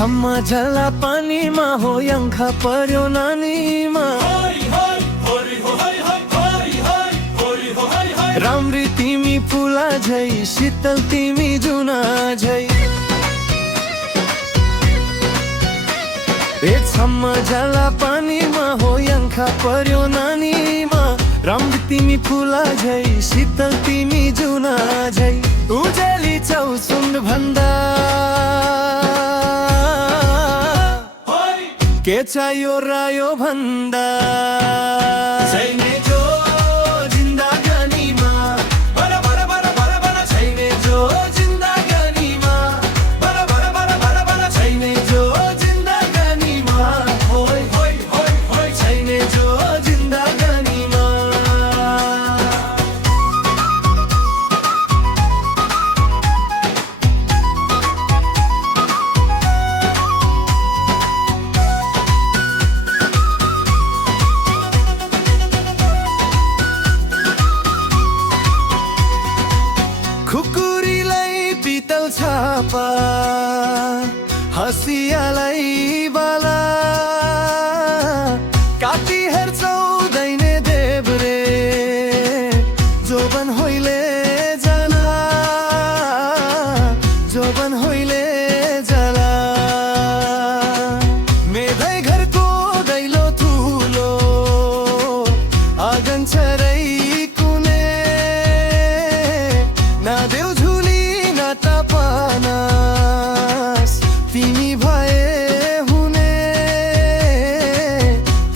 छम्मा झला पानीमा हो याङ्खा पर्यो नानीमा राम्री तिमी फुला झै शीतल तिमी जुना झै ए छम्मा झला पानीमा हो याङ्खा पर्यो नानीमा राम्री तिमी फुला झै शीतल तिमी जुना झै उजेली छौ सुन भन्दा के चाहियो रायो भन्दा छैने जो जिन्दगानीमा बरा बरा बरा बरा बरा छैने जो जिन्दगानीमा बरा बरा बरा बरा बरा छैने जो जिन्दगानीमा होय होय होय होय छैने जो जिन्दगानीमा खुकुरीलाई पितल छापा हँसियालाई बाला काटी हेर्छौ दैने देब्रे जोबन होइले जला जोबन होइले जला मेधै घरको दैलो ठुलो आँगन छरै कुने ना देउ झुली ना तपानास तिमी भए हुने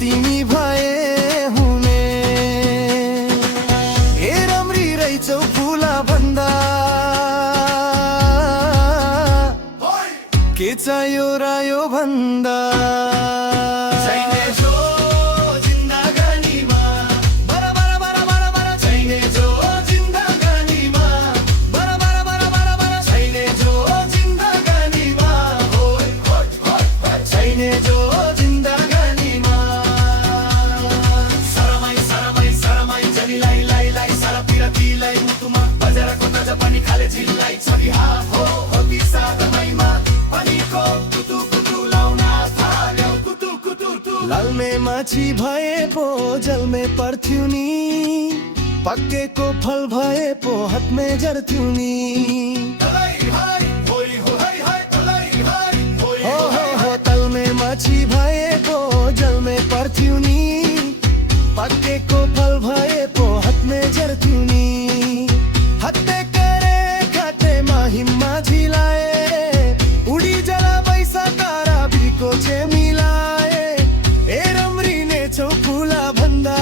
तिमी भए हुने ए राम्री रहेछौ फुला भन्दा के चाहियो रायो भन्दा छैने जो जिन्दगानीमा बरा बरा बरा बरा बरा छैने जो जिन्दगानीमा बरा बरा बरा बरा बरा छैने जो जिन्दगानीमा होय होय होय होय छैने जो जिन्दगानीमा सरमै सरमै सरमै जनीलाई लाई लाई सर पिरतीलाई मुटुमा बजारको ताजा पानी खाले झिललाई छवि हात हो दिशा दमैमा पानीको कुतु कुतु लाउन थाल्यो कुतु कुतु तु लालमे माछी भए पो जलमे पर्थ्यौ नि पक्केको फल भए पो हातमे झर्थ्यौ नि हो तलमे माछी भए पो जलमे पर्थ्यौ नि पक्केको फल भए पो हातमे झर्थ्यौ नि हत्ते करे खातेमा हिम्मा झिलाए उडी जला पैसा तारा बिको छे मिलाए ए राम्री ने छौ फुला भन्दा